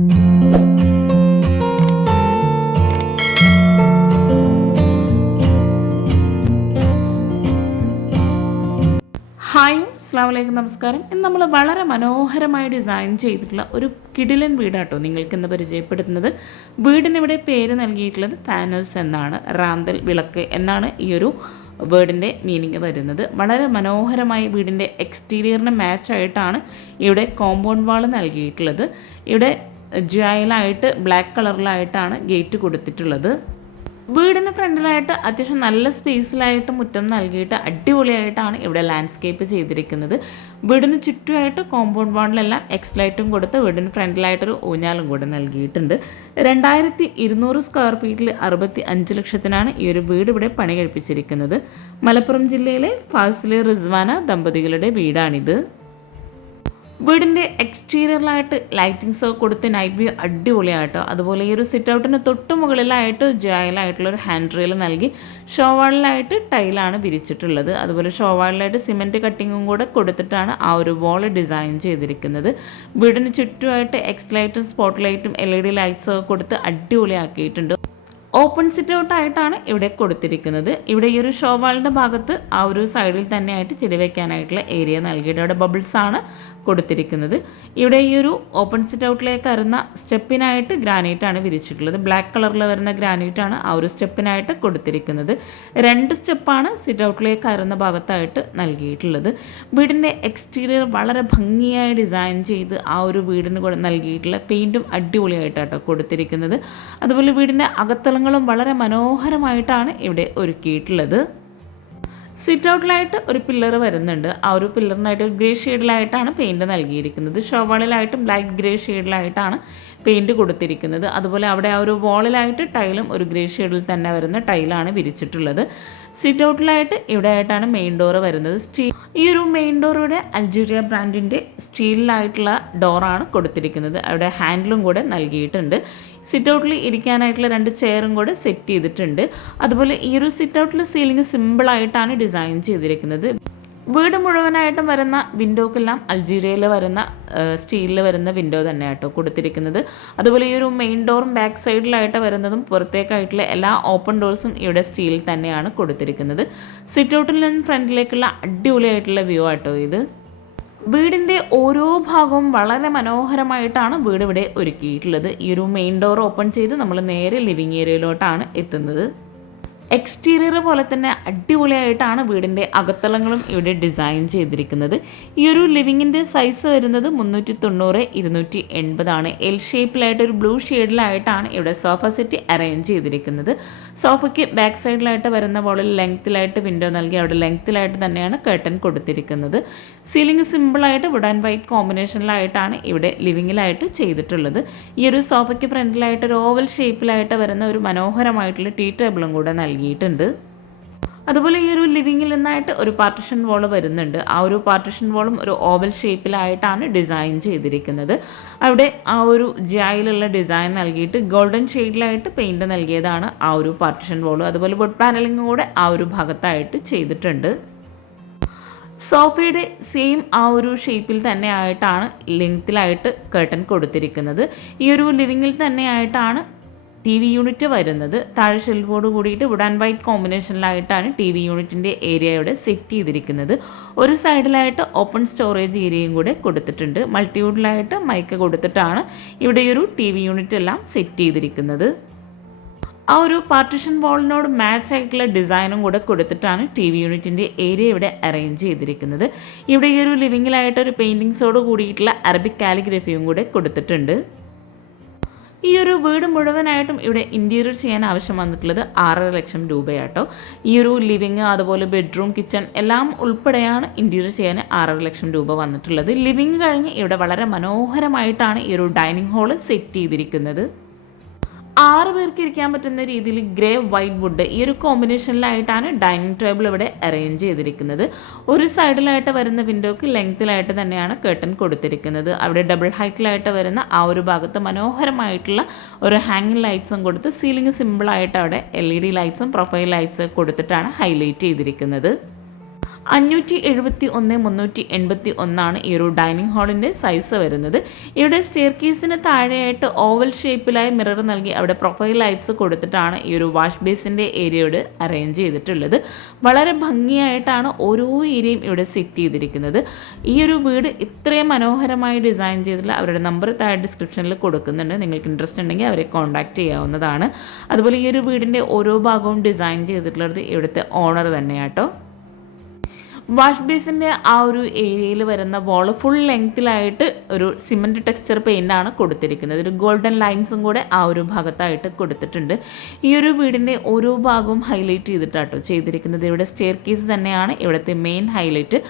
Hi, അസ്സലാമു അലൈക്കും, നമസ്കാരം. ഇന്ന് നമ്മൾ വളരെ മനോഹരമായി ഡിസൈൻ ചെയ്തിട്ടുള്ള ഒരു കിടിലൻ വീടാട്ടോ നിങ്ങൾക്കിന്ന് പരിചയപ്പെടുത്തുന്നത്. വീടിനിവിടെ പേര് നൽകിയിട്ടുള്ളത് പാനോസ് എന്നാണ്. റാന്തൽ വിളക്ക് എന്നാണ് ഈ ഒരു വേർഡിൻ്റെ മീനിങ് വരുന്നത്. വളരെ മനോഹരമായി വീടിൻ്റെ എക്സ്റ്റീരിയറിന് മാച്ചായിട്ടാണ് ഇവിടെ കോമ്പൗണ്ട് വാൾ നൽകിയിട്ടുള്ളത്. ഇവിടെ ജോയിലായിട്ട് ബ്ലാക്ക് കളറിലായിട്ടാണ് ഗേറ്റ് കൊടുത്തിട്ടുള്ളത്. വീടിന് ഫ്രണ്ടിലായിട്ട് അത്യാവശ്യം നല്ല സ്പേസിലായിട്ട് മുറ്റം നൽകിയിട്ട് അടിപൊളിയായിട്ടാണ് ഇവിടെ ലാൻഡ്സ്കേപ്പ് ചെയ്തിരിക്കുന്നത്. വീടിന് ചുറ്റുമായിട്ട് കോമ്പൗണ്ട് വാളിലെല്ലാം എക്സ്ലൈറ്റും കൊടുത്ത് വീടിന് ഫ്രണ്ടിലായിട്ടൊരു ഊഞ്ഞാലും കൂടെ നൽകിയിട്ടുണ്ട്. 2200 സ്ക്വയർ ഫീറ്റിൽ 65 ലക്ഷത്തിനാണ് ഈ ഒരു വീട് ഇവിടെ പണി കഴിപ്പിച്ചിരിക്കുന്നത്. മലപ്പുറം ജില്ലയിലെ ഫാസിലെ റിസ്വാന ദമ്പതികളുടെ വീടാണിത്. വീടിൻ്റെ എക്സ്റ്റീരിയറിലായിട്ട് ലൈറ്റിങ്സ് ഒക്കെ കൊടുത്ത് നൈറ്റ് വ്യൂ അടിപൊളിയായിട്ടോ. അതുപോലെ ഈ ഒരു സിറ്റ് ഔട്ടിന് തൊട്ട് മുകളിലായിട്ട് ജോയിലായിട്ടുള്ളൊരു ഹാൻഡ് റെയിൽ നൽകി ഷോവാളിലായിട്ട് ടൈലാണ് വിരിച്ചിട്ടുള്ളത്. അതുപോലെ ഷോവാളിലായിട്ട് സിമെൻറ്റ് കട്ടിങ്ങും കൂടെ കൊടുത്തിട്ടാണ് ആ ഒരു വോൾ ഡിസൈൻ ചെയ്തിരിക്കുന്നത്. വീടിന് ചുറ്റുമായിട്ട് എക്സ് ലൈറ്റും സ്പോട്ട് ലൈറ്റും LED ലൈറ്റ്സും ഒക്കെ കൊടുത്ത് അടിപൊളിയാക്കിയിട്ടുണ്ട്. ഓപ്പൺ സിറ്റ് ഔട്ടായിട്ടാണ് ഇവിടെ കൊടുത്തിരിക്കുന്നത്. ഇവിടെ ഈ ഒരു ഷോവാളിൻ്റെ ഭാഗത്ത് ആ ഒരു സൈഡിൽ തന്നെയായിട്ട് ചെടി വയ്ക്കാനായിട്ടുള്ള ഏരിയ നൽകിയിട്ട് അവിടെ ബബിൾസാണ് കൊടുത്തിരിക്കുന്നത്. ഇവിടെ ഈ ഒരു ഓപ്പൺ സിറ്റ് ഔട്ടിലേക്ക് വരുന്ന സ്റ്റെപ്പിനായിട്ട് ഗ്രാനൈറ്റാണ് വിരിച്ചിട്ടുള്ളത്. ബ്ലാക്ക് കളറിൽ വരുന്ന ഗ്രാനൈറ്റാണ് ആ ഒരു സ്റ്റെപ്പിനായിട്ട് കൊടുത്തിരിക്കുന്നത്. 2 സ്റ്റെപ്പാണ് സിറ്റ് ഔട്ടിലേക്ക് വരുന്ന ഭാഗത്തായിട്ട് നൽകിയിട്ടുള്ളത്. വീടിൻ്റെ എക്സ്റ്റീരിയർ വളരെ ഭംഗിയായി ഡിസൈൻ ചെയ്ത് ആ ഒരു വീടിന് നൽകിയിട്ടുള്ള പെയിൻറ്റും അടിപൊളിയായിട്ടാണ് കൊടുത്തിരിക്കുന്നത്. അതുപോലെ വീടിൻ്റെ അകത്തളങ്ങളും വളരെ മനോഹരമായിട്ടാണ് ഇവിടെ ഒരുക്കിയിട്ടുള്ളത്. സിറ്റ് ഔട്ടിലായിട്ട് ഒരു പില്ലർ വരുന്നുണ്ട്. ആ ഒരു പില്ലറിനായിട്ട് ഒരു ഗ്രേ ഷെയ്ഡിലായിട്ടാണ് പെയിൻറ്റ് നൽകിയിരിക്കുന്നത്. ഷോവാളിലായിട്ടും ലൈറ്റ് ഗ്രേ ഷെയ്ഡിലായിട്ടാണ് പെയിൻറ്റ് കൊടുത്തിരിക്കുന്നത്. അതുപോലെ അവിടെ ആ ഒരു വാളിലായിട്ട് ടൈലും ഒരു ഗ്രേ ഷെയ്ഡിൽ തന്നെ വരുന്ന ടൈലാണ് വിരിച്ചിട്ടുള്ളത്. സിറ്റ് ഔട്ടിലായിട്ട് ഇവിടെ ആയിട്ടാണ് മെയിൻ ഡോറ് വരുന്നത്. ഈ ഒരു മെയിൻ ഡോറിയുടെ അൾജീരിയ ബ്രാൻഡിൻ്റെ സ്റ്റീലിലായിട്ടുള്ള ഡോറാണ് കൊടുത്തിരിക്കുന്നത്. അവിടെ ഹാൻഡിലും കൂടെ നൽകിയിട്ടുണ്ട്. സിറ്റ് ഔട്ടിൽ ഇരിക്കാനായിട്ടുള്ള 2 ചെയറും കൂടെ സെറ്റ് ചെയ്തിട്ടുണ്ട്. അതുപോലെ ഈ ഒരു സിറ്റ് ഔട്ടിൽ സീലിംഗ് സിമ്പിളായിട്ടാണ് ഡിസൈൻ ചെയ്തിരിക്കുന്നത്. വീട് മുഴുവനായിട്ടും വരുന്ന വിൻഡോക്കെല്ലാം അൾജീരിയയിൽ വരുന്ന സ്റ്റീലിൽ വരുന്ന വിൻഡോ തന്നെയാട്ടോ കൊടുത്തിരിക്കുന്നത്. അതുപോലെ ഈ ഒരു മെയിൻ ഡോറും ബാക്ക് സൈഡിലായിട്ട് വരുന്നതും പുറത്തേക്കായിട്ടുള്ള എല്ലാ ഓപ്പൺ ഡോർസും ഇവിടെ സ്റ്റീലിൽ തന്നെയാണ് കൊടുത്തിരിക്കുന്നത്. സിറ്റ് ഔട്ടിൽ നിന്ന് ഫ്രണ്ടിലേക്കുള്ള അടിപൊളിയായിട്ടുള്ള വ്യൂ ആട്ടോ ഇത്. വീടിൻ്റെ ഓരോ ഭാഗവും വളരെ മനോഹരമായിട്ടാണ് വീട് ഇവിടെ ഒരുക്കിയിട്ടുള്ളത്. ഈ ഒരു മെയിൻ ഡോർ ഓപ്പൺ ചെയ്ത് നമ്മൾ നേരെ ലിവിങ് ഏരിയയിലോട്ടാണ് എത്തുന്നത്. എക്സ്റ്റീരിയർ പോലെ തന്നെ അടിപൊളിയായിട്ടാണ് വീടിൻ്റെ അകത്തളങ്ങളും ഇവിടെ ഡിസൈൻ ചെയ്തിരിക്കുന്നത്. ഈ ഒരു ലിവിങ്ങിൻ്റെ സൈസ് വരുന്നത് 390x280 ആണ്. എൽ ഷേപ്പിലായിട്ട് ഒരു ബ്ലൂ ഷെയ്ഡിലായിട്ടാണ് ഇവിടെ സോഫ സെറ്റ് അറേഞ്ച് ചെയ്തിരിക്കുന്നത്. സോഫയ്ക്ക് ബാക്ക് സൈഡിലായിട്ട് വരുന്ന വോളിൽ ലെങ്ത്തിലായിട്ട് വിൻഡോ നൽകി അവിടെ ലെങ്ത്തിലായിട്ട് തന്നെയാണ് കർട്ടൻ കൊടുത്തിരിക്കുന്നത്. സീലിംഗ് സിമ്പിളായിട്ട് വുഡ് ആൻഡ് വൈറ്റ് കോമ്പിനേഷനിലായിട്ടാണ് ഇവിടെ ലിവിങ്ങിലായിട്ട് ചെയ്തിട്ടുള്ളത്. ഈ ഒരു സോഫയ്ക്ക് ഫ്രണ്ടിലായിട്ട് ഒരു ഓവൽ ഷേപ്പിലായിട്ട് വരുന്ന ഒരു മനോഹരമായിട്ടുള്ള ടീ ടേബിളും കൂടെ നൽകിയിട്ടുണ്ട്. അതുപോലെ ഈ ഒരു ലിവിങ്ങിൽ നിന്നായിട്ട് ഒരു പാർട്ടിഷൻ വാൾ വരുന്നുണ്ട്. ആ ഒരു പാർട്ടിഷൻ വാളും ഒരു ഓവൽ ഷേപ്പിലായിട്ടാണ് ഡിസൈൻ ചെയ്തിരിക്കുന്നത്. അവിടെ ആ ഒരു ജായിലുള്ള ഡിസൈൻ നൽകിയിട്ട് ഗോൾഡൻ ഷെയ്ഡിലായിട്ട് പെയിൻറ്റ് നൽകിയതാണ് ആ ഒരു പാർട്ടിഷൻ വാൾ. അതുപോലെ വുഡ് പാനലിംഗ് കൂടെ ആ ഒരു ഭാഗത്തായിട്ട് ചെയ്തിട്ടുണ്ട്. സോഫയുടെ സെയിം ആ ഒരു ഷേപ്പിൽ തന്നെ ആയിട്ടാണ് ലെങ്ത്തിലായിട്ട് കർട്ടൻ കൊടുത്തിരിക്കുന്നത്. ഈ ഒരു ലിവിങ്ങിൽ തന്നെ ആയിട്ടാണ് TV യൂണിറ്റ് വരുന്നത്. താഴെ ഷെൽഫോട് കൂടിയിട്ട് വുഡ് ആൻഡ് വൈറ്റ് കോമ്പിനേഷനിലായിട്ടാണ് TV യൂണിറ്റിൻ്റെ ഏരിയ ഇവിടെ സെറ്റ് ചെയ്തിരിക്കുന്നത്. ഒരു സൈഡിലായിട്ട് ഓപ്പൺ സ്റ്റോറേജ് ഏരിയയും കൂടെ കൊടുത്തിട്ടുണ്ട്. മൾട്ടിവുഡിലായിട്ട് മൈക്ക് കൊടുത്തിട്ടാണ് ഇവിടെ ഈ ഒരു TV യൂണിറ്റ് എല്ലാം സെറ്റ് ചെയ്തിരിക്കുന്നത്. ആ ഒരു പാർട്ടിഷൻ വാളിനോട് മാച്ച് ആയിട്ടുള്ള ഡിസൈനും കൂടെ കൊടുത്തിട്ടാണ് TV യൂണിറ്റിൻ്റെ ഏരിയ ഇവിടെ അറേഞ്ച് ചെയ്തിരിക്കുന്നത്. ഇവിടെ ഈ ഒരു ലിവിങ്ങിലായിട്ട് ഒരു പെയിൻറ്റിങ്സോട് കൂടിയിട്ടുള്ള അറബിക് കാലിഗ്രഫിയും കൂടെ കൊടുത്തിട്ടുണ്ട്. ഈ ഒരു വീട് മുഴുവനായിട്ടും ഇവിടെ ഇൻറ്റീരിയർ ചെയ്യാൻ ആവശ്യം വന്നിട്ടുള്ളത് 6.5 ലക്ഷം രൂപയാട്ടോ. ഈ ഒരു ലിവിങ് അതുപോലെ ബെഡ്റൂം കിച്ചൺ എല്ലാം ഉൾപ്പെടെയാണ് ഇൻറ്റീരിയർ ചെയ്യാൻ 6.5 ലക്ഷം രൂപ വന്നിട്ടുള്ളത്. ലിവിങ് കഴിഞ്ഞ് ഇവിടെ വളരെ മനോഹരമായിട്ടാണ് ഈ ഒരു ഡൈനിങ് ഹാള് സെറ്റ് ചെയ്തിരിക്കുന്നത്. 6 പേർക്ക് ഇരിക്കാൻ പറ്റുന്ന രീതിയിൽ ഗ്രേ വൈറ്റ് വുഡ് ഈ ഒരു കോമ്പിനേഷനിലായിട്ടാണ് ഡൈനിങ് ടേബിൾ ഇവിടെ അറേഞ്ച് ചെയ്തിരിക്കുന്നത്. ഒരു സൈഡിലായിട്ട് വരുന്ന വിൻഡോക്ക് ലെങ്ത്തിലായിട്ട് തന്നെയാണ് കർട്ടൻ കൊടുത്തിരിക്കുന്നത്. അവിടെ ഡബിൾ ഹൈറ്റിലായിട്ട് വരുന്ന ആ ഒരു ഭാഗത്ത് മനോഹരമായിട്ടുള്ള ഒരു ഹാങ്ങിങ് ലൈറ്റ്സും കൊടുത്ത് സീലിംഗ് സിമ്പിളായിട്ട് അവിടെ LED ലൈറ്റ്സും പ്രൊഫൈൽ ലൈറ്റ്സ് കൊടുത്തിട്ടാണ് ഹൈലൈറ്റ് ചെയ്തിരിക്കുന്നത്. 571 ഈ ഒരു ഡൈനിങ് ഹാളിൻ്റെ സൈസ് വരുന്നത്. ഇവിടെ സ്റ്റെയർ കേസിന് താഴെയായിട്ട് ഓവൽ ഷേപ്പിലായി മിറർ നൽകി അവിടെ പ്രൊഫൈൽ ലൈറ്റ്സ് കൊടുത്തിട്ടാണ് ഈ ഒരു വാഷ് ബേസിൻ്റെ ഏരിയയോട് അറേഞ്ച് ചെയ്തിട്ടുള്ളത്. വളരെ ഭംഗിയായിട്ടാണ് ഓരോ ഏരിയയും ഇവിടെ സെറ്റ് ചെയ്തിരിക്കുന്നത്. ഈ ഒരു വീട് ഇത്രയും മനോഹരമായി ഡിസൈൻ ചെയ്തിട്ടുള്ള അവരുടെ നമ്പർ താഴെ ഡിസ്ക്രിപ്ഷനിൽ കൊടുക്കുന്നുണ്ട്. നിങ്ങൾക്ക് ഇൻട്രസ്റ്റ് ഉണ്ടെങ്കിൽ അവരെ കോൺടാക്റ്റ് ചെയ്യാവുന്നതാണ്. അതുപോലെ ഈ ഒരു വീടിൻ്റെ ഓരോ ഭാഗവും ഡിസൈൻ ചെയ്തിട്ടുള്ളത് ഇവിടുത്തെ ഓണർ തന്നെയാട്ടോ. വാഷ് ബേസിൻ്റെ ആ ഒരു ഏരിയയിൽ വരുന്ന വോൾ ഫുൾ ലെങ്ത്തിലായിട്ട് ഒരു സിമൻറ്റ് ടെക്സ്ചർ പെയിൻ്റാണ് കൊടുത്തിരിക്കുന്നത്. ഒരു ഗോൾഡൻ ലൈൻസും കൂടെ ആ ഒരു ഭാഗത്തായിട്ട് കൊടുത്തിട്ടുണ്ട്. ഈ ഒരു വീടിൻ്റെ ഓരോ ഭാഗവും ഹൈലൈറ്റ് ചെയ്തിട്ടാട്ടോ ചെയ്തിരിക്കുന്നത്. ഇവിടെ സ്റ്റെയർ കേസ് തന്നെയാണ് ഇവിടുത്തെ മെയിൻ ഹൈലൈറ്റ്.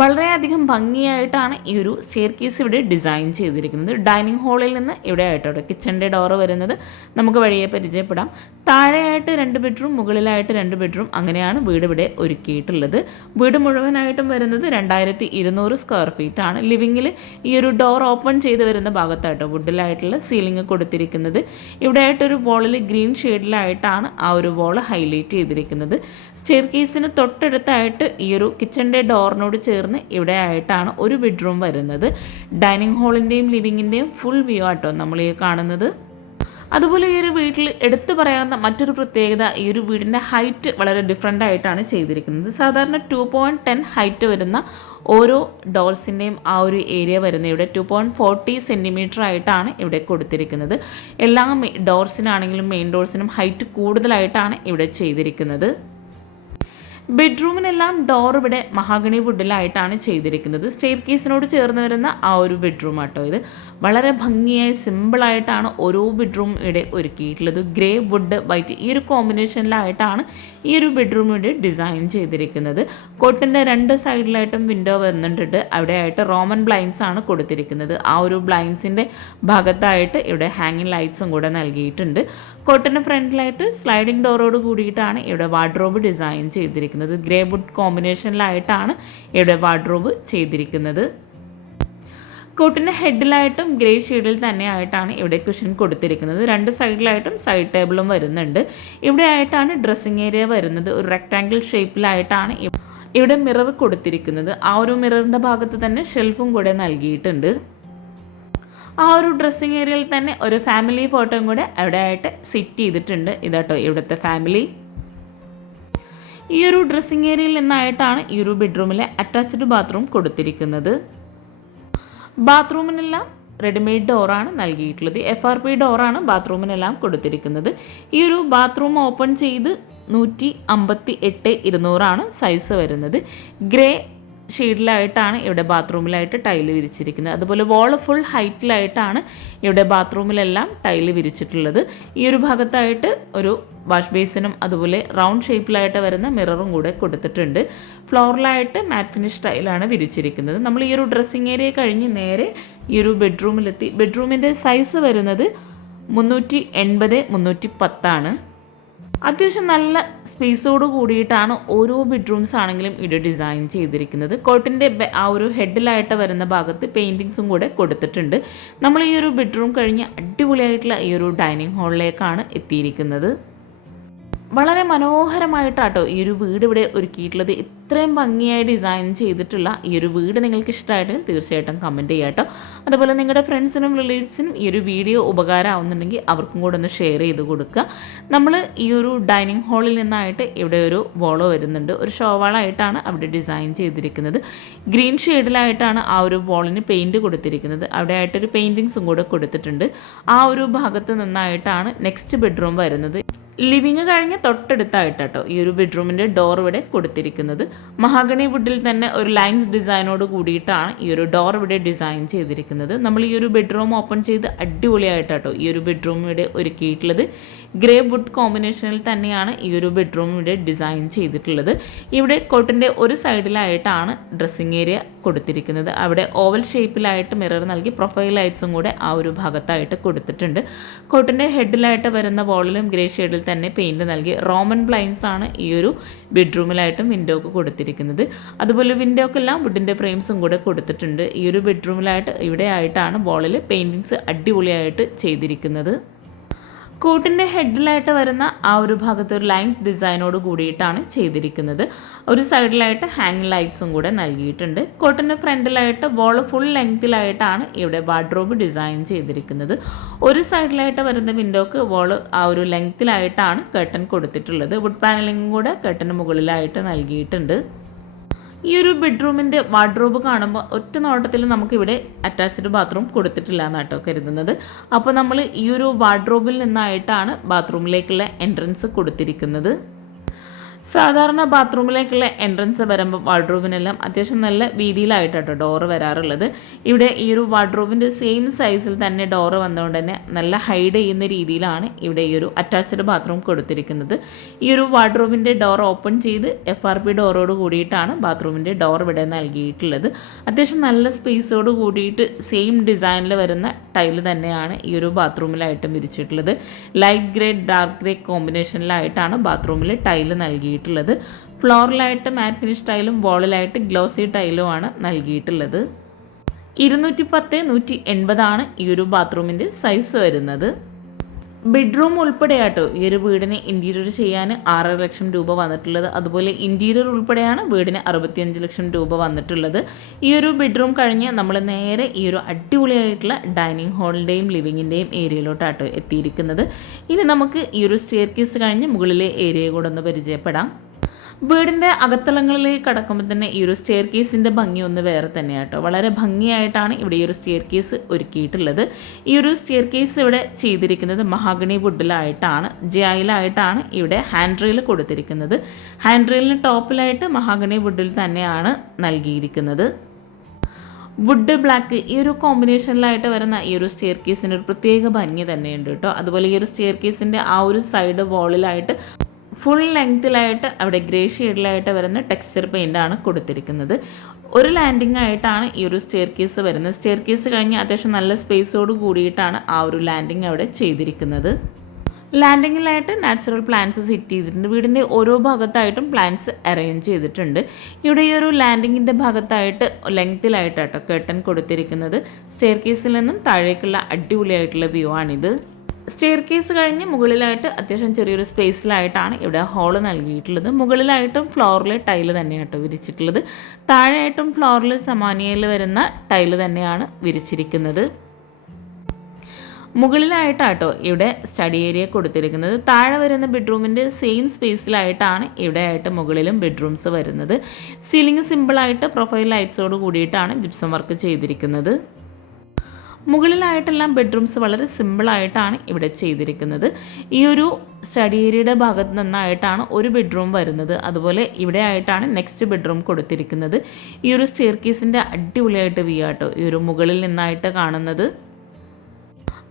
വളരെയധികം ഭംഗിയായിട്ടാണ് ഈ ഒരു സ്റ്റെയർ കേസ് ഇവിടെ ഡിസൈൻ ചെയ്തിരിക്കുന്നത്. ഡൈനിങ് ഹാളിൽ നിന്ന് ഇവിടെ ആയിട്ടോ കിച്ചൻ്റെ ഡോറ് വരുന്നത് നമുക്ക് വഴിയെ പരിചയപ്പെടാം. താഴെയായിട്ട് 2 ബെഡ്റൂം, മുകളിലായിട്ട് 2 ബെഡ്റൂം, അങ്ങനെയാണ് വീട് ഇവിടെ ഒരുക്കിയിട്ടുള്ളത്. വീട് മുഴുവനായിട്ടും വരുന്നത് 2200 സ്ക്വയർ ഫീറ്റ് ആണ്. ലിവിങ്ങിൽ ഈ ഒരു ഡോർ ഓപ്പൺ ചെയ്ത് വരുന്ന ഭാഗത്തായിട്ടോ വുഡിലായിട്ടുള്ള സീലിംഗ് കൊടുത്തിരിക്കുന്നത്. ഇവിടെ ആയിട്ടൊരു വോളിൽ ഗ്രീൻ ഷെയ്ഡിലായിട്ടാണ് ആ ഒരു വോൾ ഹൈലൈറ്റ് ചെയ്തിരിക്കുന്നത്. സ്റ്റെയർ കേസിന് തൊട്ടടുത്തായിട്ട് ഈ ഒരു കിച്ചൻ്റെ ഡോറിനോട് ചേർന്ന് ഇവിടെ ആയിട്ടാണ് ഒരു ബെഡ്റൂം വരുന്നത്. ഡൈനിങ് ഹാളിൻ്റെയും ലിവിങ്ങിൻ്റെയും ഫുൾ വ്യൂ ആട്ടോ നമ്മൾ ഈ കാണുന്നത്. അതുപോലെ ഈ ഒരു വീട്ടിൽ എടുത്തു പറയാവുന്ന മറ്റൊരു പ്രത്യേകത, ഈ ഒരു വീടിൻ്റെ ഹൈറ്റ് വളരെ ഡിഫറെൻ്റ് ആയിട്ടാണ് ചെയ്തിരിക്കുന്നത്. സാധാരണ 2.10 ഹൈറ്റ് വരുന്ന ഓരോ ഡോർസിൻ്റെയും ആ ഒരു ഏരിയ വരുന്ന ഇവിടെ 2.40 സെൻറ്റിമീറ്റർ ആയിട്ടാണ് ഇവിടെ കൊടുത്തിരിക്കുന്നത്. എല്ലാ ഡോർസിനാണെങ്കിലും മെയിൻ ഡോർസിനും ഹൈറ്റ് കൂടുതലായിട്ടാണ് ഇവിടെ ചെയ്തിരിക്കുന്നത്. ബെഡ്റൂമിനെല്ലാം ഡോർ ഇവിടെ മഹാഗണി വുഡിലായിട്ടാണ് ചെയ്തിരിക്കുന്നത്. സ്റ്റെയർ കേസിനോട് ചേർന്ന് വരുന്ന ആ ഒരു ബെഡ്റൂം ആട്ടോ ഇത്. വളരെ ഭംഗിയായി സിമ്പിളായിട്ടാണ് ഓരോ ബെഡ്റൂം ഇവിടെ ഒരുക്കിയിട്ടുള്ളത്. ഗ്രേ വുഡ് വൈറ്റ് ഈ ഒരു കോമ്പിനേഷനിലായിട്ടാണ് ഈ ഒരു ബെഡ്റൂം ഇവിടെ ഡിസൈൻ ചെയ്തിരിക്കുന്നത്. കോട്ടിൻ്റെ 2 സൈഡിലായിട്ടും വിൻഡോ വരുന്നുണ്ട്. അവിടെയായിട്ട് റോമൻ ബ്ലൈൻഡ്സ് ആണ് കൊടുത്തിരിക്കുന്നത്. ആ ഒരു ബ്ലൈൻഡ്സിൻ്റെ ഭാഗത്തായിട്ട് ഇവിടെ ഹാങ്ങിങ് ലൈറ്റ്സും കൂടെ നൽകിയിട്ടുണ്ട്. കോട്ടിൻ്റെ ഫ്രണ്ടിലായിട്ട് സ്ലൈഡിംഗ് ഡോറോട് കൂടിയിട്ടാണ് ഇവിടെ വാർഡ്രോബ് ഡിസൈൻ ചെയ്തിരിക്കുന്നത്. ഗ്രേ വുഡ് കോമ്പിനേഷനിലായിട്ടാണ് ഇവിടെ വാർഡ്രോബ് ചെയ്തിരിക്കുന്നത്. കോട്ടിൻ്റെ ഹെഡിലായിട്ടും ഗ്രേ ഷെയ്ഡിൽ തന്നെ ആയിട്ടാണ് ഇവിടെ കുഷൻ കൊടുത്തിരിക്കുന്നത്. 2 സൈഡിലായിട്ടും സൈഡ് ടേബിളും വരുന്നുണ്ട്. ഇവിടെ ആയിട്ടാണ് ഡ്രസ്സിങ് ഏരിയ വരുന്നത്. ഒരു റെക്ടാങ്കിൾ ഷേപ്പിലായിട്ടാണ് ഇവിടെ മിറർ കൊടുത്തിരിക്കുന്നത്. ആ ഒരു മിററിൻ്റെ ഭാഗത്ത് തന്നെ ഷെൽഫും കൂടെ നൽകിയിട്ടുണ്ട്. ആ ഒരു ഡ്രസ്സിങ് ഏരിയയിൽ തന്നെ ഒരു ഫാമിലി ഫോട്ടോയും കൂടെ അവിടെ ആയിട്ട് സെറ്റ് ചെയ്തിട്ടുണ്ട്. ഇതാട്ടോ ഇവിടുത്തെ ഫാമിലി. ഈ ഒരു ഡ്രസ്സിങ് ഏരിയയിൽ നിന്നായിട്ടാണ് ഈ ഒരു ബെഡ്റൂമിലെ അറ്റാച്ച്ഡ് ബാത്റൂം കൊടുത്തിരിക്കുന്നത്. ബാത്റൂമിനെല്ലാം റെഡിമെയ്ഡ് ഡോറാണ് നൽകിയിട്ടുള്ളത്. FRP ഡോറാണ് ബാത്റൂമിനെല്ലാം കൊടുത്തിരിക്കുന്നത്. ഈ ഒരു ബാത്റൂം ഓപ്പൺ ചെയ്ത് 158-200 സൈസ് വരുന്നത്. ഗ്രേ ഷെയ്ഡിലായിട്ടാണ് ഇവിടെ ബാത്റൂമിലായിട്ട് ടൈല് വിരിച്ചിരിക്കുന്നത്. അതുപോലെ വോള് ഫുൾ ഹൈറ്റിലായിട്ടാണ് ഇവിടെ ബാത്റൂമിലെല്ലാം ടൈല് വിരിച്ചിട്ടുള്ളത്. ഈ ഒരു ഭാഗത്തായിട്ട് ഒരു വാഷ് ബേസിനും അതുപോലെ റൗണ്ട് ഷേപ്പിലായിട്ട് വരുന്ന മിററും കൂടെ കൊടുത്തിട്ടുണ്ട്. ഫ്ലോറിലായിട്ട് മാറ്റ് ഫിനിഷ് ടൈലാണ് വിരിച്ചിരിക്കുന്നത്. നമ്മൾ ഈ ഒരു ഡ്രസ്സിങ് ഏരിയ കഴിഞ്ഞ് നേരെ ഈ ഒരു ബെഡ്റൂമിലെത്തി. ബെഡ്റൂമിൻ്റെ സൈസ് വരുന്നത് 380-310. അത്യാവശ്യം നല്ല സ്പേസോട് കൂടിയിട്ടാണ് ഓരോ ബെഡ്റൂംസ് ആണെങ്കിലും ഇവിടെ ഡിസൈൻ ചെയ്തിരിക്കുന്നത്. കോട്ടിൻ്റെ ആ ഒരു ഹെഡിലായിട്ട് വരുന്ന ഭാഗത്ത് പെയിൻറ്റിങ്സും കൂടെ കൊടുത്തിട്ടുണ്ട്. നമ്മൾ ഈ ഒരു ബെഡ്റൂം കഴിഞ്ഞ് അടിപൊളിയായിട്ടുള്ള ഈ ഒരു ഡൈനിങ് ഹാളിലേക്കാണ് എത്തിയിരിക്കുന്നത്. വളരെ മനോഹരമായിട്ടാട്ടോ ഈ ഒരു വീട് ഇവിടെ ഒരുക്കിയിട്ടുള്ളത്. ഇത്രയും ഭംഗിയായി ഡിസൈൻ ചെയ്തിട്ടുള്ള ഈ ഒരു വീട് നിങ്ങൾക്ക് ഇഷ്ടമായിട്ട് തീർച്ചയായിട്ടും കമൻറ്റ് ചെയ്യാം കേട്ടോ. അതുപോലെ നിങ്ങളുടെ ഫ്രണ്ട്സിനും റിലേറ്റീവ്സിനും ഈ ഒരു വീഡിയോ ഉപകാരമാവുന്നുണ്ടെങ്കിൽ അവർക്കും കൂടെ ഒന്ന് ഷെയർ ചെയ്ത് കൊടുക്കുക. നമ്മൾ ഈ ഒരു ഡൈനിങ് ഹാളിൽ നിന്നായിട്ട് ഇവിടെ ഒരു വോളോ വരുന്നുണ്ട്. ഒരു ഷോവാളായിട്ടാണ് അവിടെ ഡിസൈൻ ചെയ്തിരിക്കുന്നത്. ഗ്രീൻ ഷെയ്ഡിലായിട്ടാണ് ആ ഒരു വോളിന് പെയിൻറ്റ് കൊടുത്തിരിക്കുന്നത്. അവിടെ ആയിട്ടൊരു പെയിൻറ്റിങ്സും കൂടെ കൊടുത്തിട്ടുണ്ട്. ആ ഒരു ഭാഗത്ത് നിന്നായിട്ടാണ് നെക്സ്റ്റ് ബെഡ്റൂം വരുന്നത്. ലിവിങ് കഴിഞ്ഞ് തൊട്ടടുത്തായിട്ടോ ഈ ഒരു ബെഡ്റൂമിൻ്റെ ഡോർ ഇവിടെ കൊടുത്തിരിക്കുന്നത്. മഹാഗണി വുഡിൽ തന്നെ ഒരു ലൈൻസ് ഡിസൈനോട് കൂടിയിട്ടാണ് ഈ ഒരു ഡോർ ഇവിടെ ഡിസൈൻ ചെയ്തിരിക്കുന്നത്. നമ്മൾ ഈ ഒരു ബെഡ്റൂം ഓപ്പൺ ചെയ്ത് അടിപൊളിയായിട്ടോ ഈ ഒരു ബെഡ്റൂം ഇവിടെ ഒരുക്കിയിട്ടുള്ളത്. ഗ്രേ വുഡ് കോമ്പിനേഷനിൽ തന്നെയാണ് ഈ ഒരു ബെഡ്റൂം ഇവിടെ ഡിസൈൻ ചെയ്തിട്ടുള്ളത്. ഇവിടെ കോട്ടിൻ്റെ ഒരു സൈഡിലായിട്ടാണ് ഡ്രസ്സിങ് ഏരിയ കൊടുത്തിരിക്കുന്നത്. അവിടെ ഓവൽ ഷേപ്പിലായിട്ട് മിറർ നൽകി പ്രൊഫൈൽ ലൈറ്റ്സും കൂടെ ആ ഒരു ഭാഗത്തായിട്ട് കൊടുത്തിട്ടുണ്ട്. കോട്ടിൻ്റെ ഹെഡിലായിട്ട് വരുന്ന വോളിലും ഗ്രേ ഷെയ്ഡിൽ തന്നെ പെയിൻറ് നൽകി റോമൻ ബ്ലൈൻഡ്സ് ആണ് ഈ ഒരു ബെഡ്റൂമിലായിട്ടും വിൻഡോക്ക് കൊടുത്തിരിക്കുന്നത്. അതുപോലെ വിൻഡോക്കെല്ലാം വുഡിൻ്റെ ഫ്രെയിംസും കൂടെ കൊടുത്തിട്ടുണ്ട്. ഈ ഒരു ബെഡ്റൂമിലായിട്ട് ഇവിടെ ആയിട്ടാണ് വോളിൽ പെയിൻറ്റിങ്സ് അടിപൊളിയായിട്ട് ചെയ്തിരിക്കുന്നത്. കോട്ടിൻ്റെ ഹെഡിലായിട്ട് വരുന്ന ആ ഒരു ഭാഗത്ത് ഒരു ലൈൻസ് ഡിസൈനോട് കൂടിയിട്ടാണ് ചെയ്തിരിക്കുന്നത്. ഒരു സൈഡിലായിട്ട് ഹാങ് ലൈറ്റ്സും കൂടെ നൽകിയിട്ടുണ്ട്. കോട്ടിൻ്റെ ഫ്രണ്ടിലായിട്ട് വോൾ ഫുൾ ലെങ്തിലായിട്ടാണ് ഇവിടെ വാർഡ്രോബ് ഡിസൈൻ ചെയ്തിരിക്കുന്നത്. ഒരു സൈഡിലായിട്ട് വരുന്ന വിൻഡോക്ക് വോൾ ആ ഒരു ലെങ്തിലായിട്ടാണ് കർട്ടൻ കൊടുത്തിട്ടുള്ളത്. വുഡ് പാനലിംഗും കൂടെ കർട്ടന് മുകളിലായിട്ട് നൽകിയിട്ടുണ്ട്. ഈ ഒരു ബെഡ്റൂമിൻ്റെ വാർഡ്രോബ് കാണുമ്പോൾ ഒറ്റ നോട്ടത്തിൽ നമുക്കിവിടെ അറ്റാച്ച്ഡ് ബാത്റൂം കൊടുത്തിട്ടില്ല എന്നാട്ടോ കരുതുന്നത്. അപ്പോൾ നമ്മൾ ഈ ഒരു വാർഡ്രോബിൽ നിന്നായിട്ടാണ് ബാത്റൂമിലേക്കുള്ള എൻട്രൻസ് കൊടുത്തിരിക്കുന്നത്. സാധാരണ ബാത്റൂമിലേക്കുള്ള എൻട്രൻസ് വരുമ്പോൾ വാർഡ്രോബിനെല്ലാം അത്യാവശ്യം നല്ല വീതിയിലായിട്ടോ ഡോറ് വരാറുള്ളത്. ഇവിടെ ഈ ഒരു വാർഡ്രോബിൻ്റെ സെയിം സൈസിൽ തന്നെ ഡോറ് വന്നുകൊണ്ട് തന്നെ നല്ല ഹൈഡ് ചെയ്യുന്ന രീതിയിലാണ് ഇവിടെ ഈ ഒരു അറ്റാച്ച്ഡ് ബാത്റൂം കൊടുത്തിരിക്കുന്നത്. ഈ ഒരു വാർഡ്രോബിൻ്റെ ഡോർ ഓപ്പൺ ചെയ്ത് FRP ഡോറോട് കൂടിയിട്ടാണ് ബാത്റൂമിൻ്റെ ഡോർ ഇവിടെ നൽകിയിട്ടുള്ളത്. അത്യാവശ്യം നല്ല സ്പേസോട് കൂടിയിട്ട് സെയിം ഡിസൈനിൽ വരുന്ന ടൈല് തന്നെയാണ് ഈ ഒരു ബാത്റൂമിലായിട്ടും വിരിച്ചിട്ടുള്ളത്. ലൈറ്റ് ഗ്രേ ഡാർക്ക് ഗ്രേ കോമ്പിനേഷനിലായിട്ടാണ് ബാത്റൂമിൽ ടൈല് നൽകിയിട്ടുള്ളത്. ഫ്ലോറിലായിട്ട് മാറ്റ് ഫിനിഷ് ടൈലും വോളിലായിട്ട് ഗ്ലോസി ടൈലുമാണ് നൽകിയിട്ടുള്ളത്. 210/180 ഈ ഒരു ബാത്റൂമിൻ്റെ സൈസ് വരുന്നത്. ബെഡ്റൂം ഉൾപ്പെടെയാട്ടോ ഈ ഒരു വീടിന് ഇൻറ്റീരിയർ ചെയ്യാൻ 6 ലക്ഷം രൂപ വന്നിട്ടുള്ളത്. അതുപോലെ ഇൻറ്റീരിയർ ഉൾപ്പെടെയാണ് വീടിന് 65 ലക്ഷം രൂപ വന്നിട്ടുള്ളത്. ഈ ഒരു ബെഡ്റൂം കഴിഞ്ഞ് നമ്മൾ നേരെ ഈ ഒരു അടിപൊളിയായിട്ടുള്ള ഡൈനിങ് ഹാളിൻ്റെയും ലിവിങ്ങിൻ്റെയും ഏരിയയിലോട്ടാട്ടോ എത്തിയിരിക്കുന്നത്. ഇനി നമുക്ക് ഈ ഒരു സ്റ്റെയർ കേസ് കഴിഞ്ഞ് മുകളിലെ ഏരിയ കൂടെ ഒന്ന് പരിചയപ്പെടാം. വീടിൻ്റെ അകത്തളങ്ങളിലേക്ക് കടക്കുമ്പോൾ തന്നെ ഈ ഒരു സ്റ്റെയർ കേസിൻ്റെ ഭംഗി ഒന്ന് വേറെ തന്നെയാട്ടോ. വളരെ ഭംഗിയായിട്ടാണ് ഇവിടെ ഈ ഒരു സ്റ്റെയർ കേസ് ഒരുക്കിയിട്ടുള്ളത്. ഈ ഒരു സ്റ്റെയർ കേസ് ഇവിടെ ചെയ്തിരിക്കുന്നത് മഹാഗണി വുഡിലായിട്ടാണ്, ജൈലായിട്ടാണ് ഇവിടെ ഹാൻഡ് റെയിൽ കൊടുത്തിരിക്കുന്നത്. ഹാൻഡ് റെയിലിന് ടോപ്പിലായിട്ട് മഹാഗണി വുഡിൽ തന്നെയാണ് നൽകിയിരിക്കുന്നത്. വുഡ് ബ്ലാക്ക് ഈ ഒരു കോമ്പിനേഷനിലായിട്ട് വരുന്ന ഈ ഒരു സ്റ്റെയർ കേസിന് ഒരു പ്രത്യേക ഭംഗി തന്നെയുണ്ട് കേട്ടോ. അതുപോലെ ഈ ഒരു സ്റ്റെയർ കേസിൻ്റെ ആ ഒരു സൈഡ് വോളിലായിട്ട് ഫുൾ ലെങ്തിലായിട്ട് അവിടെ ഗ്രേ ഷെയ്ഡിലായിട്ട് വരുന്ന ടെക്സ്ചർ പെയിൻ്റാണ് കൊടുത്തിരിക്കുന്നത്. ഒരു ലാൻഡിംഗ് ആയിട്ടാണ് ഈ ഒരു സ്റ്റെയർ കേസ് വരുന്നത്. സ്റ്റെയർ കേസ് കഴിഞ്ഞ് അത്യാവശ്യം നല്ല സ്പേസോട് കൂടിയിട്ടാണ് ആ ഒരു ലാൻഡിംഗ് അവിടെ ചെയ്തിരിക്കുന്നത്. ലാൻഡിങ്ങിലായിട്ട് നാച്ചുറൽ പ്ലാന്റ്സ് സെറ്റ് ചെയ്തിട്ടുണ്ട്. വീടിൻ്റെ ഓരോ ഭാഗത്തായിട്ടും പ്ലാന്റ്സ് അറേഞ്ച് ചെയ്തിട്ടുണ്ട്. ഇവിടെ ഈ ഒരു ലാൻഡിങ്ങിൻ്റെ ഭാഗത്തായിട്ട് ലെങ്തിലായിട്ടാട്ടോ കർട്ടൻ കൊടുത്തിരിക്കുന്നത്. സ്റ്റെയർ കേസിൽ നിന്നും താഴേക്കുള്ള അടിപൊളിയായിട്ടുള്ള വ്യൂ ആണിത്. സ്റ്റെയർ കേസ് കഴിഞ്ഞ് മുകളിലായിട്ട് അത്യാവശ്യം ചെറിയൊരു സ്പേസിലായിട്ടാണ് ഇവിടെ ഹോള് നൽകിയിട്ടുള്ളത്. മുകളിലായിട്ടും ഫ്ലോറിൽ ടൈല് തന്നെയാട്ടോ വിരിച്ചിട്ടുള്ളത്. താഴെയായിട്ടും ഫ്ലോറിൽ സമാനിയയിൽ വരുന്ന ടൈല് തന്നെയാണ് വിരിച്ചിരിക്കുന്നത്. മുകളിലായിട്ടാട്ടോ ഇവിടെ സ്റ്റഡി ഏരിയ കൊടുത്തിരിക്കുന്നത്. താഴെ വരുന്ന ബെഡ്റൂമിൻ്റെ സെയിം സ്പേസിലായിട്ടാണ് ഇവിടെ ആയിട്ട് മുകളിലും ബെഡ്റൂംസ് വരുന്നത്. സീലിംഗ് സിമ്പിളായിട്ട് പ്രൊഫൈൽ ലൈറ്റ്സോട് കൂടിയിട്ടാണ് ജിപ്സം വർക്ക് ചെയ്തിരിക്കുന്നത്. മുകളിലായിട്ടെല്ലാം ബെഡ്റൂംസ് വളരെ സിമ്പിളായിട്ടാണ് ഇവിടെ ചെയ്തിരിക്കുന്നത്. ഈ ഒരു സ്റ്റഡി ഏരിയയുടെ ഭാഗത്ത് നിന്നായിട്ടാണ് ഒരു ബെഡ്റൂം വരുന്നത്. അതുപോലെ ഇവിടെ ആയിട്ടാണ് നെക്സ്റ്റ് ബെഡ്റൂം കൊടുത്തിരിക്കുന്നത്. ഈ ഒരു സ്റ്റെയർ കേസിൻ്റെ അടിപൊളിയായിട്ട് വ്യൂ ആട്ടോ ഈ ഒരു മുകളിൽ നിന്നായിട്ട് കാണുന്നത്.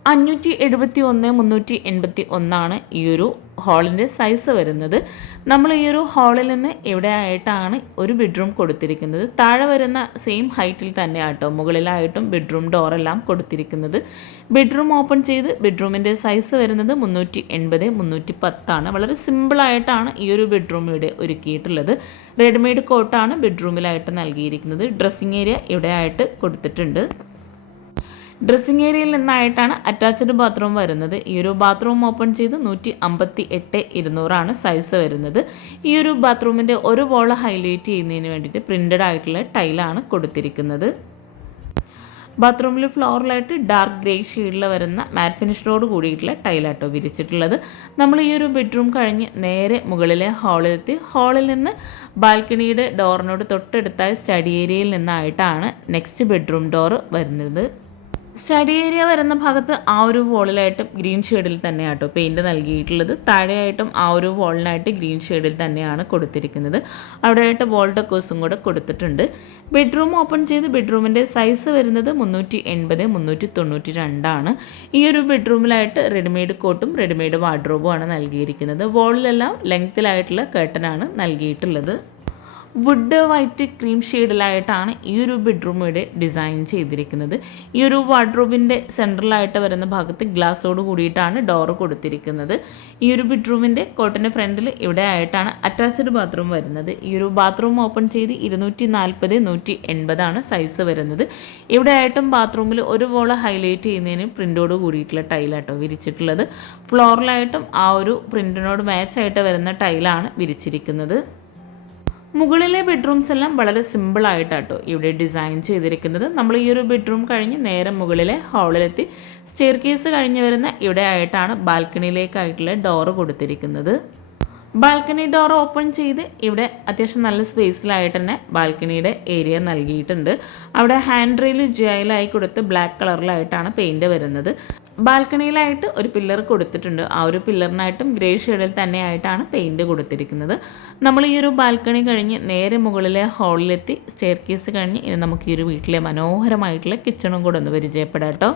571/381 ഈ ഒരു ഹാളിൻ്റെ സൈസ് വരുന്നത്. നമ്മൾ ഈ ഒരു ഹാളിൽ നിന്ന് ഇവിടെ ആയിട്ടാണ് ഒരു ബെഡ്റൂം കൊടുത്തിരിക്കുന്നത്. താഴെ വരുന്ന സെയിം ഹൈറ്റിൽ തന്നെ ആട്ടോ മുകളിലായിട്ടും ബെഡ്റൂം ഡോറെല്ലാം കൊടുത്തിരിക്കുന്നത്. ബെഡ്റൂം ഓപ്പൺ ചെയ്ത് ബെഡ്റൂമിൻ്റെ സൈസ് വരുന്നത് 380/310. വളരെ സിമ്പിളായിട്ടാണ് ഈ ഒരു ബെഡ്റൂം ഇവിടെ ഒരുക്കിയിട്ടുള്ളത്. റെഡിമെയ്ഡ് കോട്ടാണ് ബെഡ്റൂമിലായിട്ട് നൽകിയിരിക്കുന്നത്. ഡ്രസ്സിങ് ഏരിയ ഇവിടെ ആയിട്ട് കൊടുത്തിട്ടുണ്ട്. ഡ്രസ്സിങ് ഏരിയയിൽ നിന്നായിട്ടാണ് അറ്റാച്ച്ഡ് ബാത്റൂം വരുന്നത്. ഈ ഒരു ബാത്റൂം ഓപ്പൺ ചെയ്ത് 158/200 സൈസ് വരുന്നത്. ഈ ഒരു ബാത്റൂമിൻ്റെ ഒരു വോൾ ഹൈലൈറ്റ് ചെയ്യുന്നതിന് വേണ്ടിയിട്ട് പ്രിൻ്റഡ് ആയിട്ടുള്ള ടൈലാണ് കൊടുത്തിരിക്കുന്നത്. ബാത്റൂമിൽ ഫ്ലോറിലായിട്ട് ഡാർക്ക് ഗ്രേ ഷെയ്ഡിൽ വരുന്ന മാറ്റ് ഫിനിഷോട് കൂടിയിട്ടുള്ള ടൈലാട്ടോ വിരിച്ചിട്ടുള്ളത്. നമ്മൾ ഈ ഒരു ബെഡ്റൂം കഴിഞ്ഞ് നേരെ മുകളിലെ ഹാളിലെത്തി. ഹാളിൽ നിന്ന് ബാൽക്കണിയുടെ ഡോറിനോട് തൊട്ടടുത്തായി സ്റ്റഡി ഏരിയയിൽ നിന്നായിട്ടാണ് നെക്സ്റ്റ് ബെഡ്റൂം ഡോറ് വരുന്നത്. സ്റ്റഡി ഏരിയ വരുന്ന ഭാഗത്ത് ആ ഒരു വോളിലായിട്ടും ഗ്രീൻ ഷെയ്ഡിൽ തന്നെയാട്ടോ പെയിൻറ് നൽകിയിട്ടുള്ളത്. താഴെയായിട്ടും ആ ഒരു വോളിനായിട്ട് ഗ്രീൻ ഷെയ്ഡിൽ തന്നെയാണ് കൊടുത്തിരിക്കുന്നത്. അവിടെയായിട്ട് വോൾ ഡെക്കോസും കൂടെ കൊടുത്തിട്ടുണ്ട്. ബെഡ്റൂം ഓപ്പൺ ചെയ്ത് ബെഡ്റൂമിൻ്റെ സൈസ് വരുന്നത് 380/392. ഈ ഒരു ബെഡ്റൂമിലായിട്ട് റെഡിമെയ്ഡ് കോട്ടും റെഡിമെയ്ഡ് വാർഡ്രോബും ആണ് നൽകിയിരിക്കുന്നത്. വോളിലെല്ലാം ലെങ്ത്തിലായിട്ടുള്ള കർട്ടനാണ് നൽകിയിട്ടുള്ളത്. വുഡ് വൈറ്റ് ക്രീം ഷെയ്ഡിലായിട്ടാണ് ഈ ഒരു ബെഡ്റൂം ഇവിടെ ഡിസൈൻ ചെയ്തിരിക്കുന്നത്. ഈ ഒരു വാർഡ്രോബിൻ്റെ സെൻട്രലായിട്ട് വരുന്ന ഭാഗത്ത് ഗ്ലാസ്സോട് കൂടിയിട്ടാണ് ഡോറ് കൊടുത്തിരിക്കുന്നത്. ഈ ഒരു ബെഡ്റൂമിൻ്റെ കോട്ടിൻ്റെ ഫ്രണ്ടിൽ ഇവിടെ ആയിട്ടാണ് അറ്റാച്ച്ഡ് ബാത്റൂം വരുന്നത്. ഈ ഒരു ബാത്റൂം ഓപ്പൺ ചെയ്ത് 240x180 സൈസ് വരുന്നത്. ഇവിടെ ആയിട്ടും ബാത്റൂമിൽ ഒരു വോള് ഹൈലൈറ്റ് ചെയ്യുന്നതിന് പ്രിൻ്റോട് കൂടിയിട്ടുള്ള ടൈലാട്ടോ വിരിച്ചിട്ടുള്ളത്. ഫ്ലോറിലായിട്ടും ആ ഒരു പ്രിൻറ്റിനോട് മാച്ചായിട്ട് വരുന്ന ടൈലാണ് വിരിച്ചിരിക്കുന്നത്. മുകളിലെ ബെഡ്റൂംസ് എല്ലാം വളരെ സിമ്പിളായിട്ടാട്ടോ ഇവിടെ ഡിസൈൻ ചെയ്തിരിക്കുന്നത്. നമ്മൾ ഈ ഒരു ബെഡ്റൂം കഴിഞ്ഞ് നേരെ മുകളിലെ ഹാളിലെത്തി സ്റ്റെയർ കേസ് കഴിഞ്ഞ് വരുന്ന ഇവിടെ ആയിട്ടാണ് ബാൽക്കണിയിലേക്കായിട്ടുള്ള ഡോറ് കൊടുത്തിരിക്കുന്നത്. ബാൽക്കണി ഡോർ ഓപ്പൺ ചെയ്ത് ഇവിടെ അത്യാവശ്യം നല്ല സ്പേസിലായിട്ട് തന്നെ ബാൽക്കണിയുടെ ഏരിയ നൽകിയിട്ടുണ്ട്. അവിടെ ഹാൻഡ് റെയിൽ ജയിലായി കൊടുത്ത് ബ്ലാക്ക് കളറിലായിട്ടാണ് പെയിൻറ് വരുന്നത്. ബാൽക്കണിയിലായിട്ട് ഒരു പില്ലർ കൊടുത്തിട്ടുണ്ട്. ആ ഒരു പില്ലറിനായിട്ടും ഗ്രേ ഷെയ്ഡിൽ തന്നെയായിട്ടാണ് പെയിൻറ് കൊടുത്തിരിക്കുന്നത്. നമ്മൾ ഈ ഒരു ബാൽക്കണി കഴിഞ്ഞ് നേരെ മുകളിലെ ഹാളിലെത്തി സ്റ്റെയർ കേസ് കഴിഞ്ഞ് ഇനി നമുക്ക് ഈ ഒരു വീട്ടിലെ മനോഹരമായിട്ടുള്ള കിച്ചണും കൂടെ ഒന്ന് പരിചയപ്പെടാം കേട്ടോ.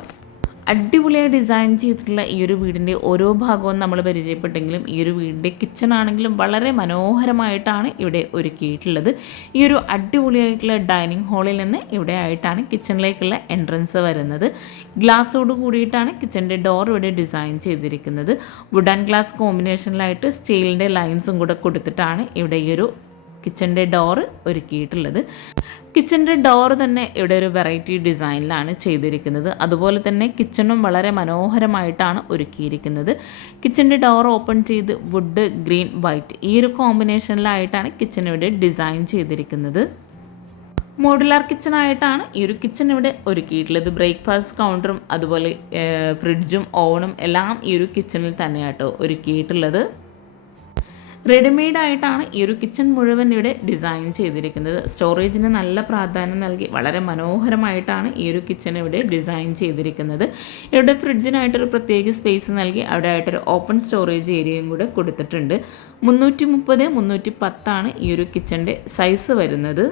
അടിപൊളിയായി ഡിസൈൻ ചെയ്തിട്ടുള്ള ഈ ഒരു വീടിൻ്റെ ഓരോ ഭാഗവും നമ്മൾ പരിചയപ്പെട്ടെങ്കിലും ഈ ഒരു വീടിൻ്റെ കിച്ചൺ ആണെങ്കിലും വളരെ മനോഹരമായിട്ടാണ് ഇവിടെ ഒരുക്കിയിട്ടുള്ളത്. ഈ ഒരു അടിപൊളിയായിട്ടുള്ള ഡൈനിങ് ഹാളിൽ നിന്ന് ഇവിടെ ആയിട്ടാണ് കിച്ചണിലേക്കുള്ള എൻട്രൻസ് വരുന്നത്. ഗ്ലാസ്സോട് കൂടിയിട്ടാണ് കിച്ചണിൻ്റെ ഡോർ ഇവിടെ ഡിസൈൻ ചെയ്തിരിക്കുന്നത്. വുഡ് ആൻഡ് ഗ്ലാസ് കോമ്പിനേഷനിലായിട്ട് സ്റ്റീലിൻ്റെ ലൈൻസും കൂടെ കൊടുത്തിട്ടാണ് ഇവിടെ ഈ ഒരു കിച്ചണിൻ്റെ ഡോറ് ഒരുക്കിയിട്ടുള്ളത്. കിച്ചണിൻ്റെ ഡോർ തന്നെ ഇവിടെ ഒരു വെറൈറ്റി ഡിസൈനിലാണ് ചെയ്തിരിക്കുന്നത്. അതുപോലെ തന്നെ കിച്ചണും വളരെ മനോഹരമായിട്ടാണ് ഒരുക്കിയിരിക്കുന്നത്. കിച്ചണിൻ്റെ ഡോർ ഓപ്പൺ ചെയ്ത് വുഡ്, ഗ്രീൻ, വൈറ്റ് ഈ ഒരു കോമ്പിനേഷനിലായിട്ടാണ് കിച്ചൺ ഇവിടെ ഡിസൈൻ ചെയ്തിരിക്കുന്നത്. മോഡുലാർ കിച്ചണായിട്ടാണ് ഈ ഒരു കിച്ചൺ ഇവിടെ ഒരുക്കിയിട്ടുള്ളത്. ബ്രേക്ക്ഫാസ്റ്റ് കൗണ്ടറും അതുപോലെ ഫ്രിഡ്ജും ഓവനും എല്ലാം ഈ ഒരു കിച്ചണിൽ തന്നെയാട്ടോ ഒരുക്കിയിട്ടുള്ളത്. റെഡിമെയ്ഡായിട്ടാണ് ഈ ഒരു കിച്ചൺ മുഴുവൻ ഇവിടെ ഡിസൈൻ ചെയ്തിരിക്കുന്നത്. സ്റ്റോറേജിന് നല്ല പ്രാധാന്യം നൽകി വളരെ മനോഹരമായിട്ടാണ് ഈ ഒരു കിച്ചൺ ഇവിടെ ഡിസൈൻ ചെയ്തിരിക്കുന്നത്. ഇവിടെ ഫ്രിഡ്ജിനായിട്ടൊരു പ്രത്യേക സ്പേസ് നൽകി അവിടെ ആയിട്ടൊരു ഓപ്പൺ സ്റ്റോറേജ് ഏരിയയും കൂടെ കൊടുത്തിട്ടുണ്ട്. 330x110 ഈ ഒരു കിച്ചൻ്റെ സൈസ് വരുന്നത്.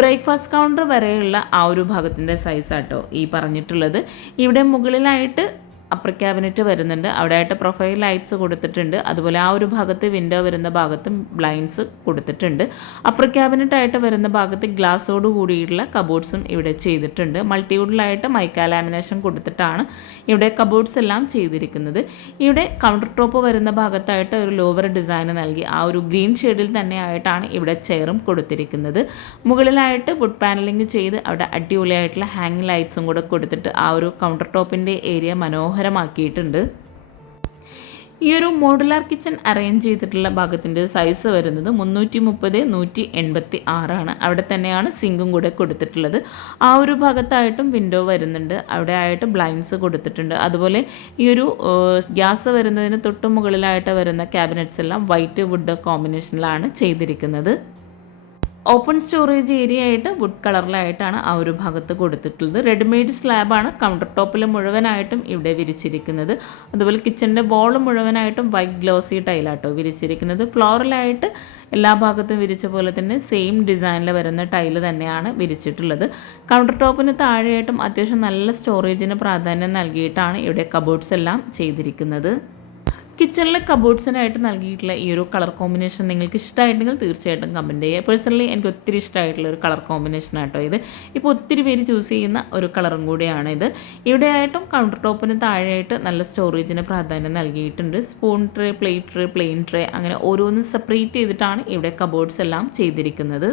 ബ്രേക്ക്ഫാസ്റ്റ് കൗണ്ടർ വരെയുള്ള ആ ഒരു ഭാഗത്തിൻ്റെ സൈസാട്ടോ ഈ പറഞ്ഞിട്ടുള്ളത്. ഇവിടെ മുകളിലായിട്ട് അപ്പർ ക്യാബിനറ്റ് വരുന്നുണ്ട്. അവിടെ ആയിട്ട് പ്രൊഫൈൽ ലൈറ്റ്സ് കൊടുത്തിട്ടുണ്ട്. അതുപോലെ ആ ഒരു ഭാഗത്ത് വിൻഡോ വരുന്ന ഭാഗത്തും ബ്ലൈൻഡ്സ് കൊടുത്തിട്ടുണ്ട്. അപ്പർ ക്യാബിനറ്റ് ആയിട്ട് വരുന്ന ഭാഗത്ത് ഗ്ലാസ്സോട് കൂടിയിട്ടുള്ള കബോർഡ്സും ഇവിടെ ചെയ്തിട്ടുണ്ട്. മൾട്ടിവുഡിലായിട്ട് മൈക്ക ലാമിനേഷൻ കൊടുത്തിട്ടാണ് ഇവിടെ കബോർഡ്സ് എല്ലാം ചെയ്തിരിക്കുന്നത്. ഇവിടെ കൗണ്ടർ ടോപ്പ് വരുന്ന ഭാഗത്തായിട്ട് ഒരു ലോവർ ഡിസൈൻ നൽകി ആ ഒരു ഗ്രീൻ ഷെയ്ഡിൽ തന്നെ ആയിട്ടാണ് ഇവിടെ ചെയറും കൊടുത്തിരിക്കുന്നത്. മുകളിലായിട്ട് വുഡ് പാനലിംഗ് ചെയ്ത് അവിടെ അടിപൊളിയായിട്ടുള്ള ഹാങ്ങിങ് ലൈറ്റ്സും കൂടെ കൊടുത്തിട്ട് ആ ഒരു കൗണ്ടർ ടോപ്പിൻ്റെ ഏരിയ മനോഹരമാക്കിയിട്ടുണ്ട്. ഈ ഒരു മോഡുലാർ കിച്ചൺ അറേഞ്ച് ചെയ്തിട്ടുള്ള ഭാഗത്തിൻ്റെ സൈസ് വരുന്നത് 330x186 അവിടെ തന്നെയാണ് സിങ്കും കൂടെ കൊടുത്തിട്ടുള്ളത്. ആ ഒരു ഭാഗത്തായിട്ടും വിൻഡോ വരുന്നുണ്ട്. അവിടെ ആയിട്ട് ബ്ലൈൻഡ്സ് കൊടുത്തിട്ടുണ്ട്. അതുപോലെ ഈ ഒരു ഗ്യാസ് വരുന്നതിന് തൊട്ട് മുകളിലായിട്ട് വരുന്ന ക്യാബിനറ്റ്സ് എല്ലാം വൈറ്റ് വുഡ് കോമ്പിനേഷനിലാണ് ചെയ്തിരിക്കുന്നത്. ഓപ്പൺ സ്റ്റോറേജ് ഏരിയ ആയിട്ട് വുഡ് കളറിലായിട്ടാണ് ആ ഒരു ഭാഗത്ത് കൊടുത്തിട്ടുള്ളത്. റെഡിമെയ്ഡ് സ്ലാബാണ് കൗണ്ടർ ടോപ്പിൽ മുഴുവനായിട്ടും ഇവിടെ വിരിച്ചിരിക്കുന്നത്. അതുപോലെ കിച്ചണിൻ്റെ ബോൾ മുഴുവനായിട്ടും വൈറ്റ് ഗ്ലോസി ടൈലാട്ടോ വിരിച്ചിരിക്കുന്നത്. ഫ്ലോറിലായിട്ട് എല്ലാ ഭാഗത്തും വിരിച്ച പോലെ തന്നെ സെയിം ഡിസൈനിൽ വരുന്ന ടൈല് തന്നെയാണ് വിരിച്ചിട്ടുള്ളത്. കൗണ്ടർ ടോപ്പിന് താഴെയായിട്ടും അത്യാവശ്യം നല്ല സ്റ്റോറേജിന് പ്രാധാന്യം നൽകിയിട്ടാണ് ഇവിടെ കബോർഡ്സ് എല്ലാം ചെയ്തിരിക്കുന്നത്. കിച്ചണിലെ കബോർഡ്സിനായിട്ട് നൽകിയിട്ടുള്ള ഈ ഒരു കളർ കോമ്പിനേഷൻ നിങ്ങൾക്ക് ഇഷ്ടമായിട്ടുണ്ടെങ്കിൽ തീർച്ചയായിട്ടും കമൻറ്റ് ചെയ്യുക. പേഴ്സണലി എനിക്ക് ഒത്തിരി ഇഷ്ടമായിട്ടുള്ള ഒരു കളർ കോമ്പിനേഷൻ ആട്ടോ ഇത്. ഇപ്പോൾ ഒത്തിരി പേര് ചൂസ് ചെയ്യുന്ന ഒരു കളറും കൂടിയാണ് ഇത്. ഇവിടെയായിട്ടും കൗണ്ടർ ടോപ്പിന് താഴെയായിട്ട് നല്ല സ്റ്റോറേജിന് പ്രാധാന്യം നൽകിയിട്ടുണ്ട്. Spoon tray, plate tray, plain tray അങ്ങനെ ഓരോന്നും സെപ്പറേറ്റ് ചെയ്തിട്ടാണ് ഇവിടെ കബോർഡ്സ് എല്ലാം ചെയ്തിരിക്കുന്നത്.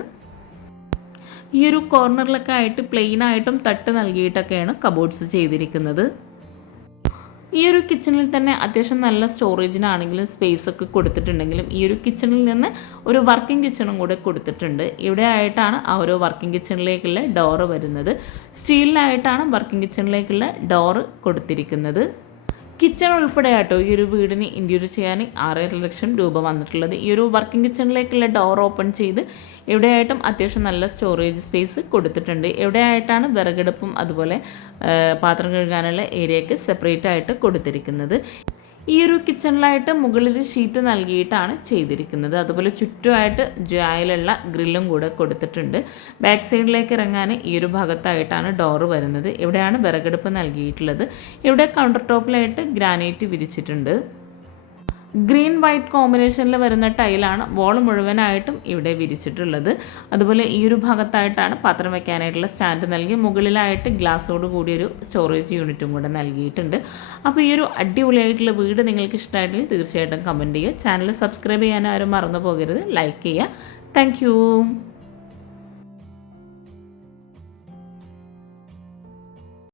ഈ ഒരു കോർണറിലൊക്കെ ആയിട്ട് പ്ലെയിനായിട്ടും തട്ട് നൽകിയിട്ടൊക്കെയാണ് കബോർഡ്സ് ചെയ്തിരിക്കുന്നത്. ഈ ഒരു കിച്ചണിൽ തന്നെ അത്യാവശ്യം നല്ല സ്റ്റോറേജിനാണെങ്കിലും സ്പേസ് ഒക്കെ കൊടുത്തിട്ടുണ്ടെങ്കിലും ഈ ഒരു കിച്ചണിൽ നിന്ന് ഒരു വർക്കിംഗ് കിച്ചണും കൂടെ കൊടുത്തിട്ടുണ്ട്. ഇവിടെ ആയിട്ടാണ് ആ ഒരു വർക്കിംഗ് കിച്ചണിലേക്കുള്ള ഡോറ് വരുന്നത്. സ്റ്റീലിലായിട്ടാണ് വർക്കിംഗ് കിച്ചണിലേക്കുള്ള ഡോറ് കൊടുത്തിരിക്കുന്നത്. കിച്ചൺ ഉൾപ്പെടെ ആട്ടോ ഈ ഒരു വീടിന് ഇൻറ്റീരിയർ ചെയ്യാൻ 6.5 ലക്ഷം രൂപ വന്നിട്ടുള്ളത്. ഈ ഒരു വർക്കിംഗ് കിച്ചണിലേക്കുള്ള ഡോർ ഓപ്പൺ ചെയ്ത് എവിടെയായിട്ടും അത്യാവശ്യം നല്ല സ്റ്റോറേജ് സ്പേസ് കൊടുത്തിട്ടുണ്ട്. എവിടെയായിട്ടാണ് വിറകടുപ്പും അതുപോലെ പാത്രം കഴുകാനുള്ള ഏരിയയ്ക്ക് സെപ്പറേറ്റ് ആയിട്ട് കൊടുത്തിരിക്കുന്നത്. ഈ ഒരു കിച്ചണിലായിട്ട് മുകളിൽ ഷീറ്റ് നൽകിയിട്ടാണ് ചെയ്തിരിക്കുന്നത്. അതുപോലെ ചുറ്റുമായിട്ട് ജോയിലുള്ള ഗ്രില്ലും കൂടെ കൊടുത്തിട്ടുണ്ട്. ബാക്ക് സൈഡിലേക്ക് ഇറങ്ങാൻ ഈ ഒരു ഭാഗത്തായിട്ടാണ് ഡോറ് വരുന്നത്. ഇവിടെയാണ് വിറകടുപ്പ് നൽകിയിട്ടുള്ളത്. ഇവിടെ കൗണ്ടർ ടോപ്പിലായിട്ട് ഗ്രാനൈറ്റ് വിരിച്ചിട്ടുണ്ട്. ഗ്രീൻ വൈറ്റ് കോമ്പിനേഷനിൽ വരുന്ന ടൈലാണ് വോൾ മുഴുവനായിട്ടും ഇവിടെ വിരിച്ചിട്ടുള്ളത്. അതുപോലെ ഈ ഒരു ഭാഗത്തായിട്ടാണ് പാത്രം വെക്കാനായിട്ടുള്ള സ്റ്റാൻഡ് നൽകി, മുകളിലായിട്ട് ഗ്ലാസ്സോട് കൂടിയൊരു സ്റ്റോറേജ് യൂണിറ്റും കൂടെ നൽകിയിട്ടുണ്ട്. അപ്പോൾ ഈ ഒരു അടിപൊളിയായിട്ടുള്ള വീട് നിങ്ങൾക്ക് ഇഷ്ടമായിട്ടില്ലെങ്കിൽ തീർച്ചയായിട്ടും കമൻറ്റ് ചെയ്യുക. ചാനൽ സബ്സ്ക്രൈബ് ചെയ്യാൻ ആരും മറന്നു പോകരുത്. ലൈക്ക് ചെയ്യുക. താങ്ക്